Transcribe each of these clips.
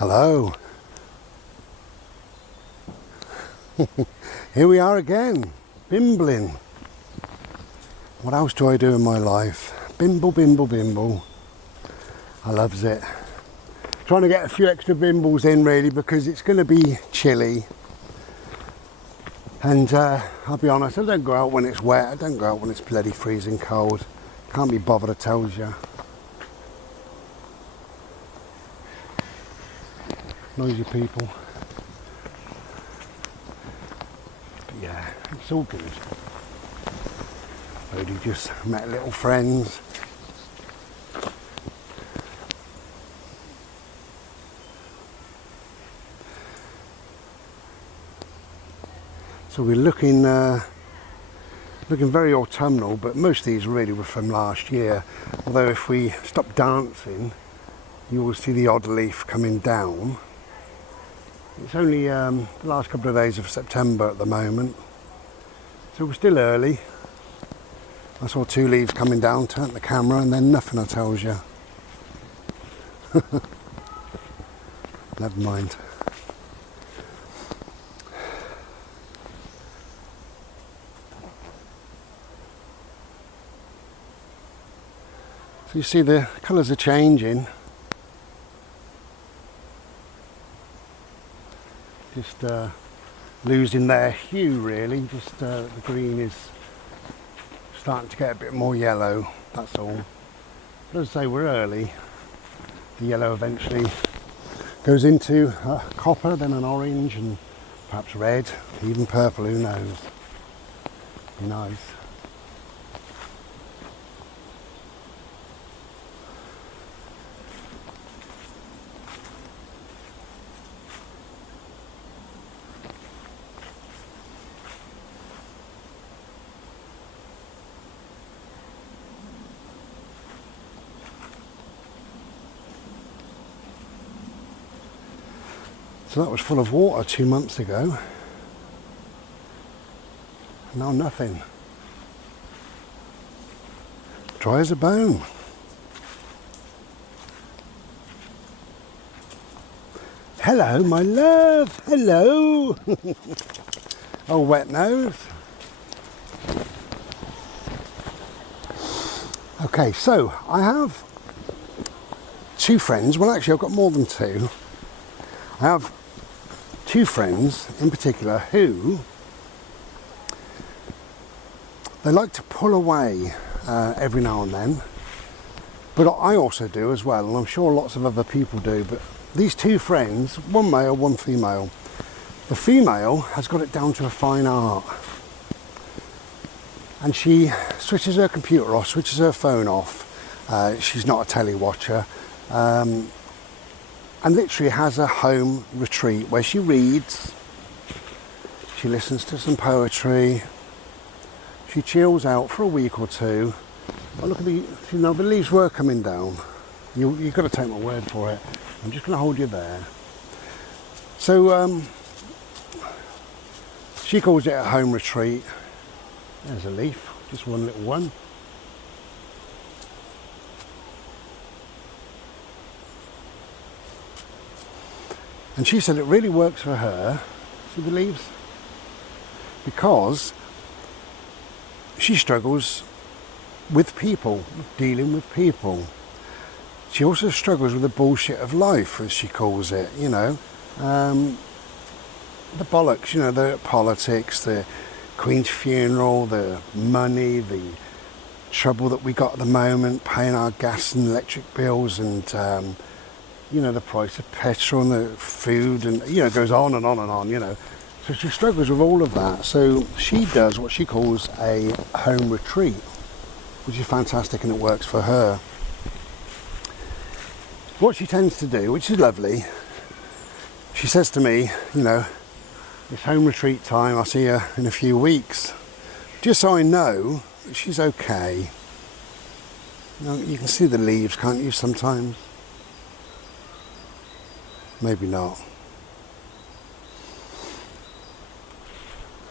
Hello. Here we are again, bimbling. What else do I do in my life? Bimble, bimble, bimble. I loves it. Trying to get a few extra bimbles in really because it's going to be chilly. And I'll be honest, I don't go out when it's wet. I don't go out when it's bloody freezing cold. Can't be bothered, I tells you. Noisy people. But yeah, it's all good. Already just met little friends. So we're looking very autumnal, but most of these really were from last year. Although if we stop dancing, you will see the odd leaf coming down. It's only the last couple of days of September at the moment, so we're still early. I saw 2 leaves coming down, turned the camera, and then nothing, I tells you. Never mind. So you see the colours are changing. Just losing their hue really, just the green is starting to get a bit more yellow, that's all. But as I say, we're early. The yellow eventually goes into copper, then an orange and perhaps red, even purple, who knows. Be nice. So that was full of water 2 months ago. Now nothing. Dry as a bone. Hello, my love. Hello. Oh, wet nose. Okay, so I have 2 friends. Well, actually, I've got more than 2. I have 2 friends in particular who they like to pull away every now and then, but I also do as well, and I'm sure lots of other people do. But these 2 friends, one male, one female. The female has got it down to a fine art, and she switches her computer off, switches her phone off. She's not a telly watcher. And literally has a home retreat where she reads, she listens to some poetry, she chills out for a week or 2. Oh, look at the leaves were coming down. You've got to take my word for it. I'm just going to hold you there. So she calls it a home retreat. There's a leaf, just one little one. And she said it really works for her, see the leaves? Because she struggles with people, dealing with people. She also struggles with the bullshit of life, as she calls it, you know. The bollocks, you know, the politics, the Queen's funeral, the money, the trouble that we got at the moment, paying our gas and electric bills, and you know, the price of petrol and the food, and you know, it goes on and on and on, you know. So she struggles with all of that. So she does what she calls a home retreat, which is fantastic, and it works for her. What she tends to do, which is lovely, she says to me, you know, it's home retreat time, I'll see you in a few weeks. Just so I know that she's okay. You know, you can see the leaves, can't you, sometimes? Maybe not.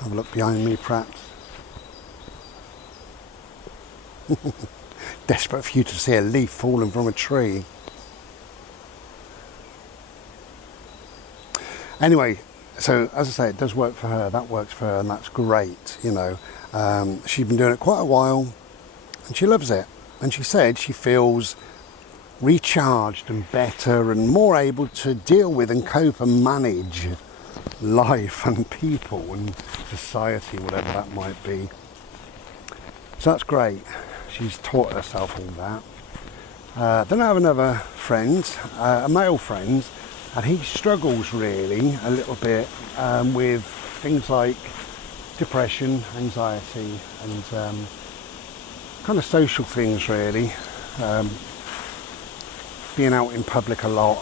Have a look behind me, perhaps. Desperate for you to see a leaf falling from a tree. Anyway, so as I say, it does work for her. That works for her, and that's great. You know, she's been doing it quite a while, and she loves it. And she said she feels recharged and better and more able to deal with and cope and manage life and people and society, whatever that might be. So that's great. She's taught herself all that. Then I have another friend, a male friend, and he struggles really a little bit with things like depression, anxiety, and kind of social things really. Being out in public a lot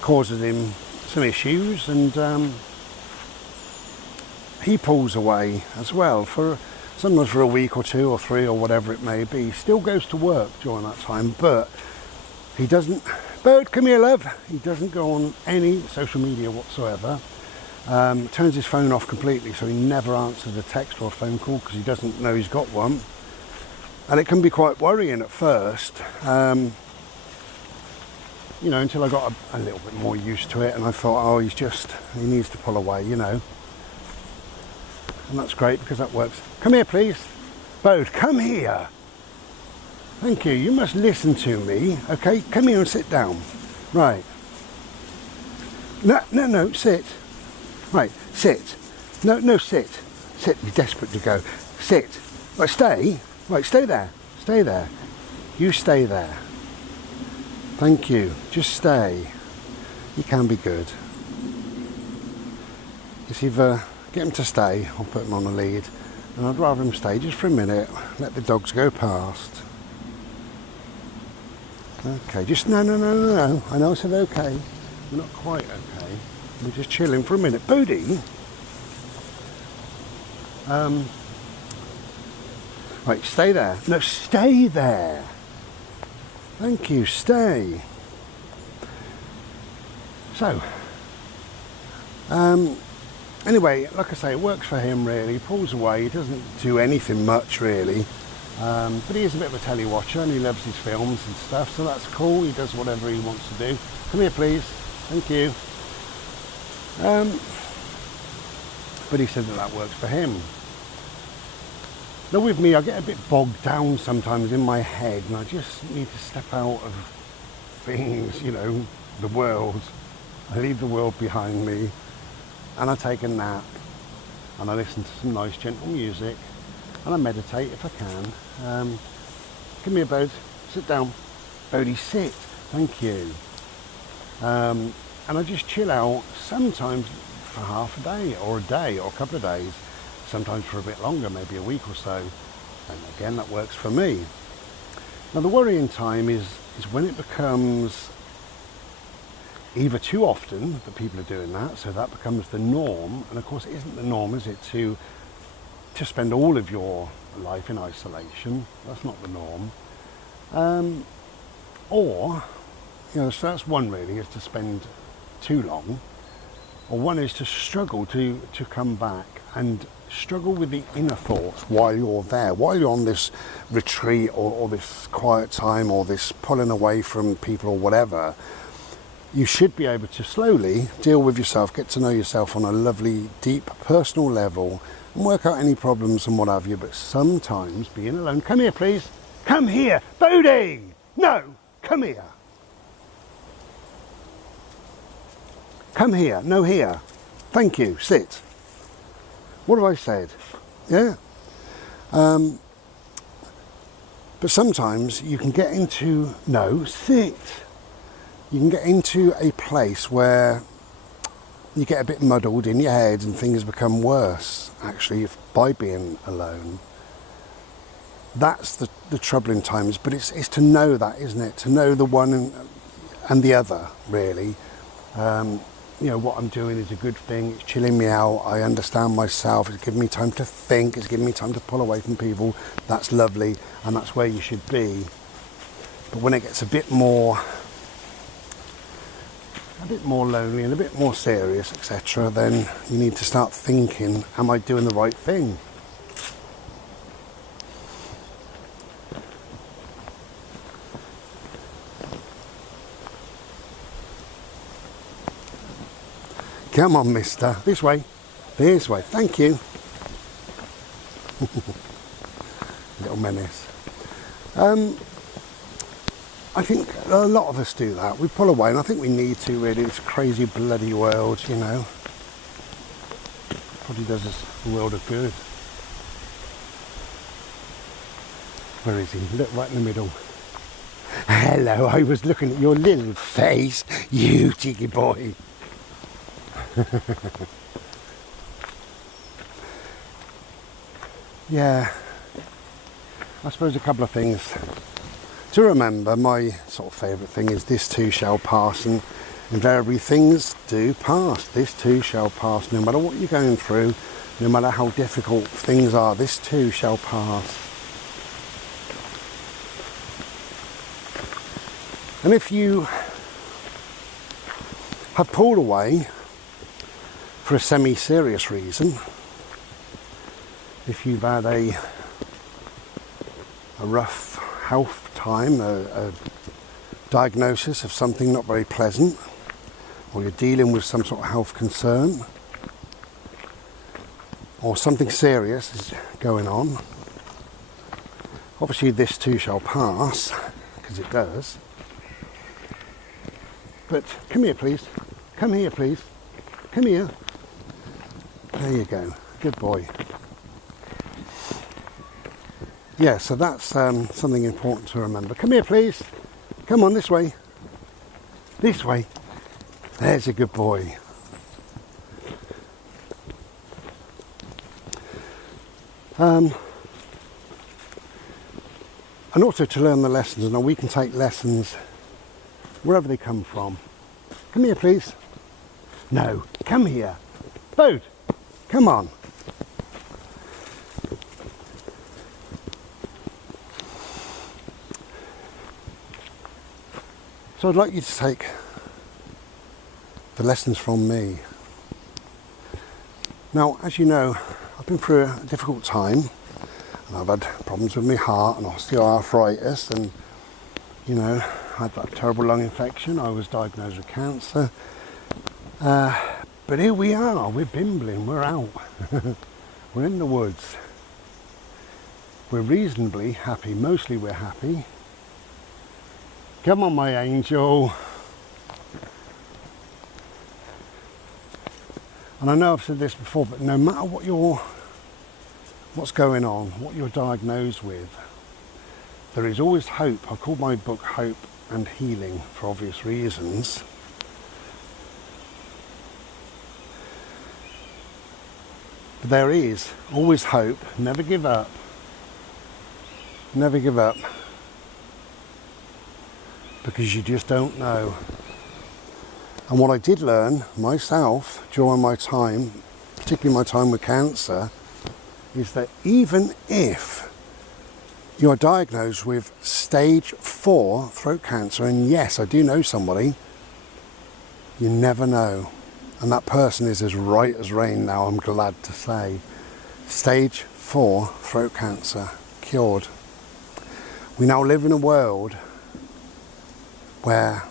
causes him some issues, and he pulls away as well for sometimes for a week or two or three or whatever it may be. He still goes to work during that time, but he doesn't. Bird, come here, love. He doesn't go on any social media whatsoever. Turns his phone off completely, so he never answers a text or a phone call because he doesn't know he's got one. And it can be quite worrying at first. You know, until I got a little bit more used to it, and I thought, oh, he needs to pull away, you know. And that's great because that works. Come here, please. Bode, come here. Thank you. You must listen to me, okay? Come here and sit down. Right. No, sit. Right, sit. No, sit. Sit, you're desperate to go. Sit. Right, stay. Right, stay there. Stay there. You stay there. Thank you. Just stay. You can be good. It's either get him to stay or put him on a lead. And I'd rather him stay just for a minute. Let the dogs go past. Okay, just no. I know I said okay. We're not quite okay. We're just chilling for a minute. Bodie. Right, stay there. No, stay there. Thank you, stay. So, anyway, like I say, it works for him really. He pulls away, he doesn't do anything much really. But he is a bit of a telly watcher and he loves his films and stuff, so that's cool. He does whatever he wants to do. Come here, please. Thank you. But he said that works for him. Now with me, I get a bit bogged down sometimes in my head, and I just need to step out of things, you know, the world. I leave the world behind me, and I take a nap, and I listen to some nice gentle music, and I meditate if I can. Come here, Bode. Sit down. Bodie, sit. Thank you. And I just chill out, sometimes for half a day, or a couple of days. Sometimes for a bit longer, maybe a week or so. And again, that works for me. Now the worrying time is when it becomes either too often that people are doing that, so that becomes the norm. And of course, it isn't the norm, is it, to spend all of your life in isolation? That's not the norm. Or, you know, so that's one really, is to spend too long. Or one is to struggle to come back and struggle with the inner thoughts while you're there, while you're on this retreat or this quiet time or this pulling away from people or whatever. You should be able to slowly deal with yourself, get to know yourself on a lovely, deep, personal level and work out any problems and what have you. But sometimes being alone, come here please, come here, Bodie! No, come here. Come here, no here. Thank you, sit. What have I said? Yeah. But sometimes you can get into, no, sit. You can get into a place where you get a bit muddled in your head and things become worse, actually, by being alone. That's the troubling times, but it's to know that, isn't it? To know the one and the other, really. You know, what I'm doing is a good thing, it's chilling me out, I understand myself, it's giving me time to think, it's giving me time to pull away from people. That's lovely, and that's where you should be. But when it gets a bit more lonely and a bit more serious, etc., then you need to start thinking, am I doing the right thing? Come on, mister. This way. This way. Thank you. Little menace. I think a lot of us do that. We pull away, and I think we need to, really. This crazy bloody world, you know. Probably does us a world of good. Where is he? Look, right in the middle. Hello, I was looking at your little face, you cheeky boy. Yeah, I suppose a couple of things to remember. My sort of favourite thing is this too shall pass, and invariably things do pass. This too shall pass. No matter what you're going through, no matter how difficult things are, this too shall pass. And if you have pulled away for a semi-serious reason, if you've had a rough health time, a diagnosis of something not very pleasant, or you're dealing with some sort of health concern, or something serious is going on, obviously this too shall pass, because it does. But come here, please. Come here, please. Come here. There you go. Good boy. Yeah, so that's something important to remember. Come here, please. Come on, this way. This way. There's a good boy. And also to learn the lessons. Now, we can take lessons wherever they come from. Come here, please. No, come here. Boat, come on. So I'd like you to take the lessons from me. Now, as you know, I've been through a difficult time, and I've had problems with my heart and osteoarthritis, and you know, I had that terrible lung infection. I was diagnosed with cancer. But here we are, we're bimbling, we're out. We're in the woods. We're reasonably happy, mostly we're happy. Come on, my angel. And I know I've said this before, but no matter what's going on, what you're diagnosed with, there is always hope. I call my book Hope and Healing for obvious reasons. But there is always hope. Never give up. Never give up. Because you just don't know. And what I did learn myself during my time, particularly my time with cancer, is that even if you're diagnosed with stage 4 throat cancer, and yes, I do know somebody, you never know. And that person is as right as rain now, I'm glad to say. Stage 4 throat cancer, cured. We now live in a world where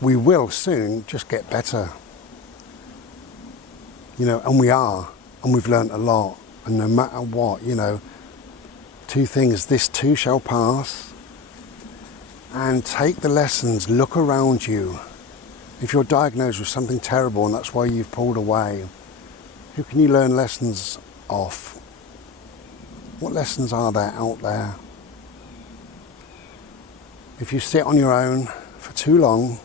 we will soon just get better. You know, and we are, and we've learnt a lot. And no matter what, you know, 2 things, this too shall pass, and take the lessons, look around you. If you're diagnosed with something terrible and that's why you've pulled away, who can you learn lessons off? What lessons are there out there? If you sit on your own for too long,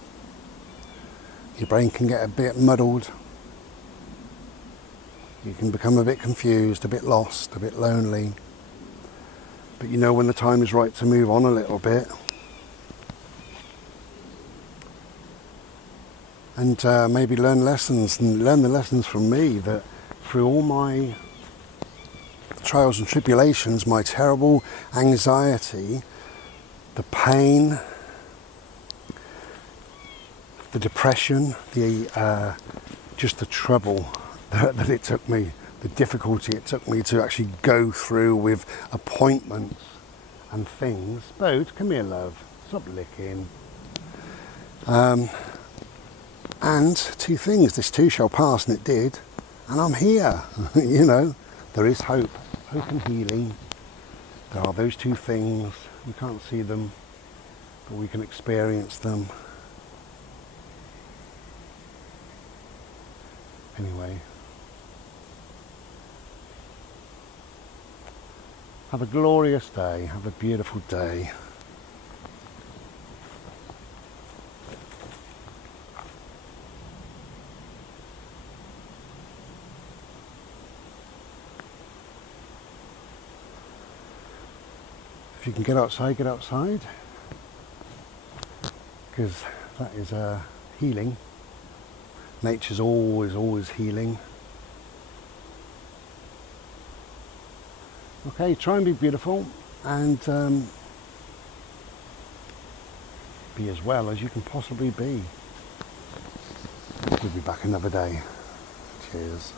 your brain can get a bit muddled. You can become a bit confused, a bit lost, a bit lonely. But you know when the time is right to move on a little bit. And maybe learn lessons, and learn the lessons from me, that through all my trials and tribulations, my terrible anxiety, the pain, the depression, just the trouble that it took me, the difficulty it took me to actually go through with appointments and things. Boat, come here, love. Stop licking. And two things, this too shall pass, and it did, and I'm here. You know, there is hope and healing. There are those two things. We can't see them, but we can experience them. Anyway, have a glorious day, have a beautiful day. If you can get outside, because that is healing. Nature's always healing. Okay, try and be beautiful, and be as well as you can possibly be. We'll be back another day. Cheers.